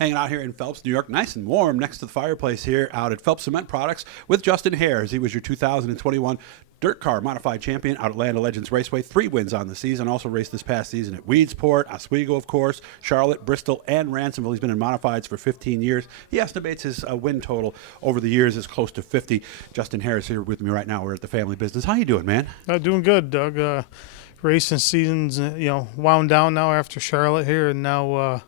Hanging out here in Phelps, New York, nice and warm next to the fireplace here out at Phelps Cement Products with Justin Haers. He was your 2021 Dirt Car Modified Champion out at Land of Legends Raceway. 3 wins on the season. Also raced this past season at Weedsport, Oswego, of course, Charlotte, Bristol, and Ransomville. He's been in modifieds for 15 years. He estimates his win total over the years is close to 50. Justin Haers here with me right now. We're at the family business. How you doing, man? Doing good, Doug. Racing season's wound down now after Charlotte here, and now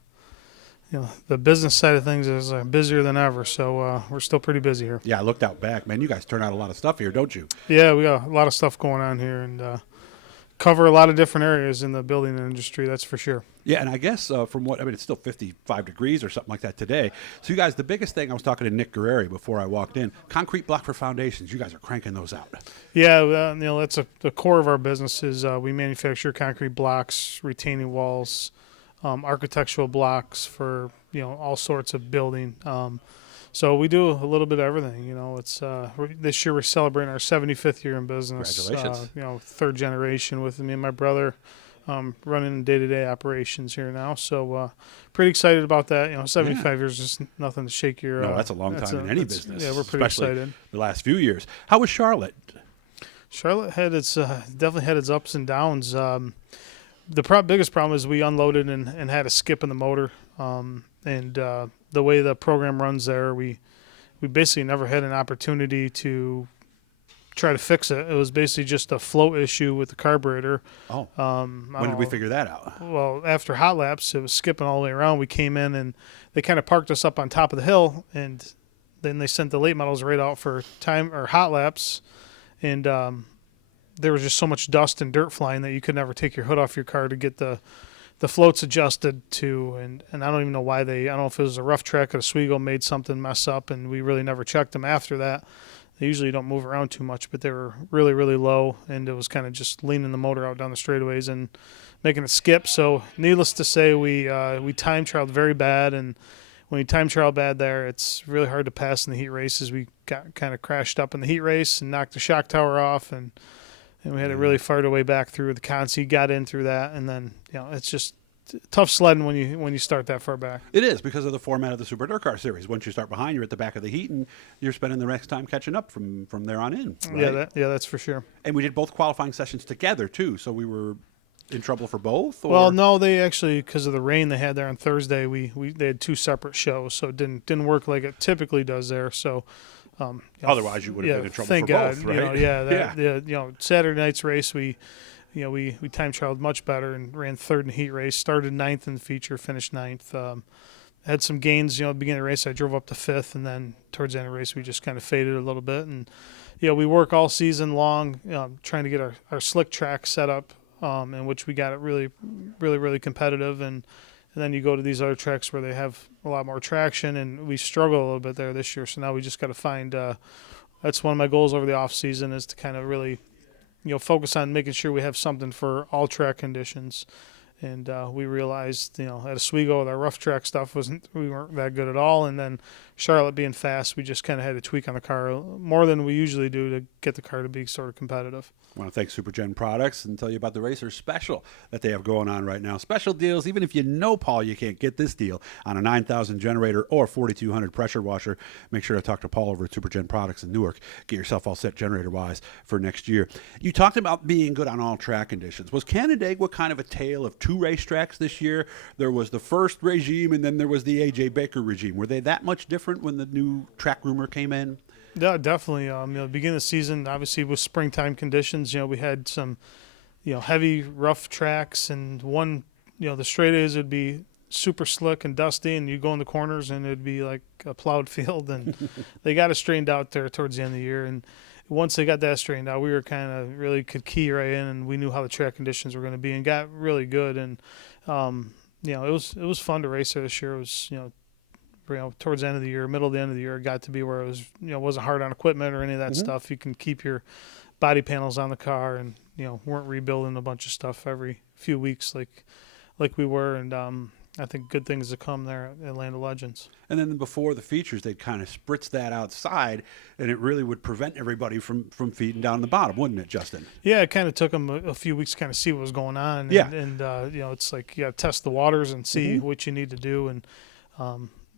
the business side of things is busier than ever. So we're still pretty busy here. Yeah, I looked out back, man. You guys turn out a lot of stuff here, don't you? Yeah, we got a lot of stuff going on here, and cover a lot of different areas in the building industry. That's for sure. Yeah, and I guess it's still 55 degrees or something like that today. So you guys, the biggest thing, I was talking to Nick Guerreri before I walked in, concrete block for foundations. You guys are cranking those out. Yeah, that's the core of our business is we manufacture concrete blocks, retaining walls, architectural blocks for all sorts of building. So we do a little bit of everything. It's this year we're celebrating our 75th year in business. Congratulations. Third generation with me and my brother running day-to-day operations here now. So pretty excited about that. 75 years is nothing to shake your. No, that's a long time in any business. Yeah, we're pretty excited. The last few years. How was Charlotte? Charlotte had definitely had its ups and downs. The biggest problem is we unloaded and had a skip in the motor. And the way the program runs there, we basically never had an opportunity to try to fix it. It was basically just a flow issue with the carburetor. Oh. When did we figure that out? Well, after hot laps, it was skipping all the way around. We came in and they kind of parked us up on top of the hill, and then they sent the late models right out for hot laps, and there was just so much dust and dirt flying that you could never take your hood off your car to get the floats adjusted to, and I don't even know why I don't know if it was a rough track or Oswego made something mess up, and we really never checked them after that. They usually don't move around too much, but they were really, really low, and it was kind of just leaning the motor out down the straightaways and making it skip. So needless to say, we time trialed very bad, and when you time trial bad there, it's really hard to pass in the heat races. We got kind of crashed up in the heat race and knocked the shock tower off, and we had to really fight our way back through the consi, got in through that, and then it's just tough sledding when you start that far back. It is because of the format of the Super Dirt Car Series. Once you start behind, you're at the back of the heat, and you're spending the next time catching up from there on in. Right? Yeah, that's for sure. And we did both qualifying sessions together too, so we were in trouble for both. Or? Well, no, they actually, because of the rain they had there on Thursday, they had 2 separate shows, so it didn't work like it typically does there. So. Otherwise, you would have been in trouble thank for God, both, right? Saturday night's race, we time trialed much better and ran 3rd in the heat race. Started 9th in the feature, finished 9th. Had some gains, at the beginning of the race. I drove up to 5th, and then towards the end of the race, we just kind of faded a little bit. And we work all season long trying to get our slick track set up, in which we got it really, really, really competitive. And then you go to these other tracks where they have a lot more traction, and we struggle a little bit there this year. So now we just got to find that's one of my goals over the off season is to kind of really, focus on making sure we have something for all track conditions. And we realized, at Oswego, our rough track stuff we weren't that good at all. And then Charlotte being fast, we just kind of had to tweak on the car more than we usually do to get the car to be sort of competitive. I want to thank SuperGen Products and tell you about the Racer Special that they have going on right now. Special deals, even if you know, Paul, you can't get this deal on a 9,000 generator or 4,200 pressure washer. Make sure to talk to Paul over at SuperGen Products in Newark. Get yourself all set generator-wise for next year. You talked about being good on all track conditions. Was Canandaigua kind of a tale of 2 racetracks this year? There was the first regime, and then there was the A.J. Baker regime. Were they that much different when the new track rumor came in? Yeah, definitely. The beginning of the season, obviously with springtime conditions, we had some, heavy rough tracks, and one, the straightaways would be super slick and dusty, and you go in the corners and it'd be like a plowed field, and they got it straightened out there towards the end of the year. And once they got that straightened out, we were kind of really could key right in, and we knew how the track conditions were going to be, and got really good. And it was fun to race there this year. It was towards the end of the year, middle of the end of the year, it got to be where it was, wasn't hard on equipment or any of that stuff. You can keep your body panels on the car, and weren't rebuilding a bunch of stuff every few weeks like we were. And I think good things to come there at Land of Legends. And then before the features, they'd kind of spritz that outside, and it really would prevent everybody from feeding down the bottom, wouldn't it, Justin? Yeah, it kind of took them a few weeks to kind of see what was going on. Yeah. And it's like you got to test the waters and see what you need to do. And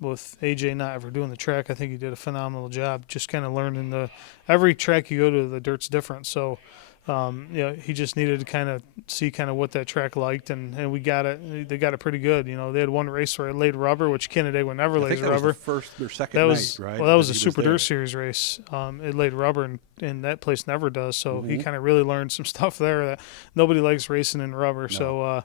with AJ not ever doing the track, I think he did a phenomenal job just kind of learning every track you go to, the dirt's different. So, he just needed to kind of see kind of what that track liked, and we got it. They got it pretty good. They had one race where it laid rubber, which Canandaigua never lays rubber. Was the first or second that night, was, right? Well, that was a Super Dirt Series race. It laid rubber, and that place never does. So he kind of really learned some stuff there that nobody likes racing in rubber. No. So,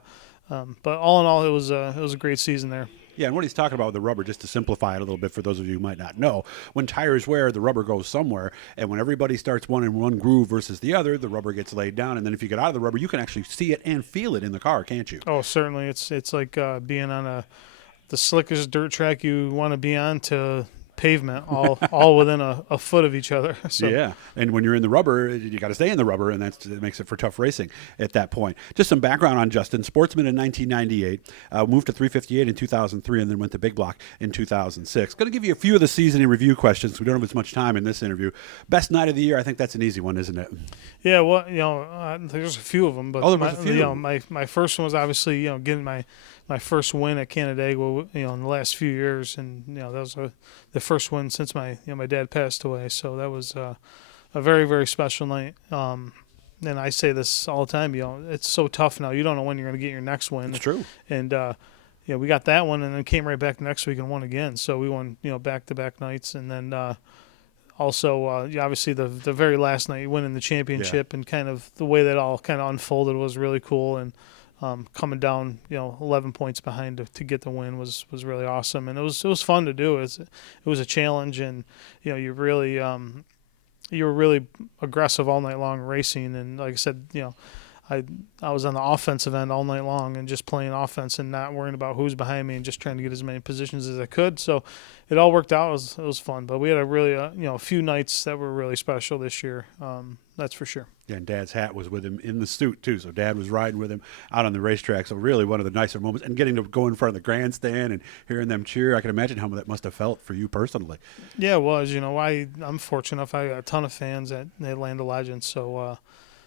but all in all, it was a great season there. Yeah, and what he's talking about with the rubber, just to simplify it a little bit for those of you who might not know, when tires wear, the rubber goes somewhere, and when everybody starts one in one groove versus the other, the rubber gets laid down, and then if you get out of the rubber, you can actually see it and feel it in the car, can't you? Oh, certainly. It's like being on the slickest dirt track you want to be on to pavement, all within a foot of each other. So. Yeah, and when you're in the rubber, you got to stay in the rubber, and it makes it for tough racing at that point. Just some background on Justin. Sportsman in 1998, moved to 358 in 2003, and then went to Big Block in 2006. Going to give you a few of the season in review questions. We don't have as much time in this interview. Best night of the year, I think that's an easy one, isn't it? Yeah, well, there's a few of them, but my first one was obviously getting my first win at Canandaigua, in the last few years, and that was the first win since my dad passed away. So that was a very, very special night. And I say this all the time, it's so tough now. You don't know when you're going to get your next win. It's true. And we got that one, and then came right back next week and won again. So we won back-to-back nights, and then also obviously the very last night winning the championship, and kind of the way that all kind of unfolded was really cool. And coming down, 11 points behind to get the win was really awesome, and it was fun to do. It was a challenge, and you were really aggressive all night long racing, and like I said, I was on the offensive end all night long and just playing offense and not worrying about who's behind me and just trying to get as many positions as I could. So it all worked out. It was fun, but we had a few nights that were really special this year. That's for sure. Yeah, and Dad's hat was with him in the suit, too. So Dad was riding with him out on the racetrack. So really one of the nicer moments. And getting to go in front of the grandstand and hearing them cheer, I can imagine how that must have felt for you personally. Yeah, it was. I'm fortunate enough. I got a ton of fans at Land of Legends. So,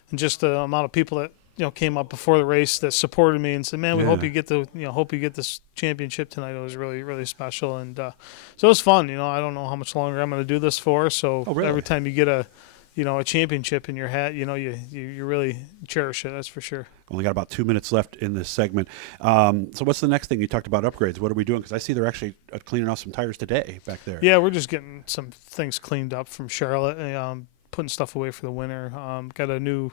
and just the amount of people that came up before the race that supported me and said, "Man, we hope you get this championship tonight." It was really, really special, and so it was fun. I don't know how much longer I'm going to do this for. So every time you get a championship in your hat, you really cherish it. That's for sure. Only got about 2 minutes left in this segment. So what's the next thing? You talked about upgrades. What are we doing? Because I see they're actually cleaning off some tires today back there. Yeah, we're just getting some things cleaned up from Charlotte, putting stuff away for the winter. Got a new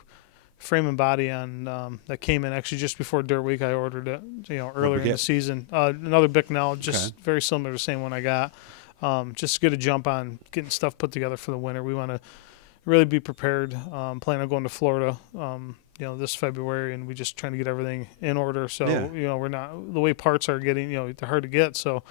frame and body on that came in actually just before Dirt Week. I ordered it, earlier in the season. Another Bicknell, just very similar to the same one I got. Just get a jump on getting stuff put together for the winter. We want to really be prepared. Plan on going to Florida, this February, and we just trying to get everything in order. So we're not the way parts are getting, they're hard to get. So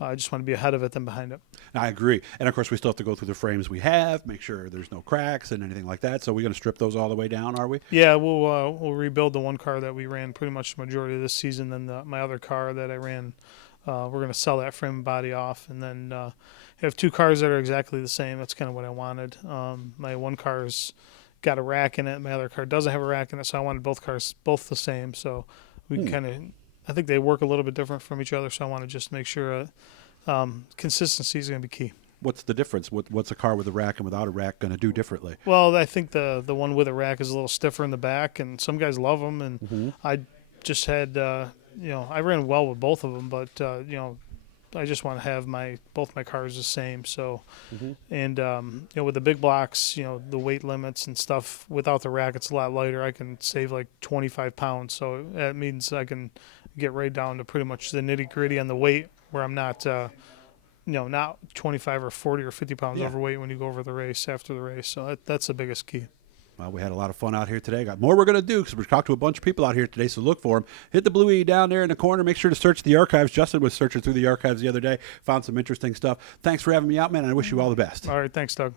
I just want to be ahead of it than behind it. I agree. And, of course, we still have to go through the frames we have, make sure there's no cracks and anything like that. So we're going to strip those all the way down, are we? Yeah, we'll rebuild the one car that we ran pretty much the majority of this season. Then my other car that I ran, we're going to sell that frame and body off. And then have two cars that are exactly the same. That's kind of what I wanted. My one car's got a rack in it. My other car doesn't have a rack in it, so I wanted both cars both the same. So we can kind of – I think they work a little bit different from each other, so I want to just make sure consistency is going to be key. What's the difference? What's a car with a rack and without a rack going to do differently? Well, I think the one with a rack is a little stiffer in the back, and some guys love them. And I just had, I ran well with both of them, but I just want to have both my cars the same. So, and with the big blocks, the weight limits and stuff without the rack, it's a lot lighter. I can save like 25 pounds, so that means I can get right down to pretty much the nitty gritty on the weight, where I'm not, not 25 or 40 or 50 pounds overweight when you go over the race after the race. So that's the biggest key. Well, we had a lot of fun out here today. Got more we're going to do because we talked to a bunch of people out here today, so look for them. Hit the blue E down there in the corner. Make sure to search the archives. Justin was searching through the archives the other day, found some interesting stuff. Thanks for having me out, man, and I wish you all the best. All right, thanks, Doug.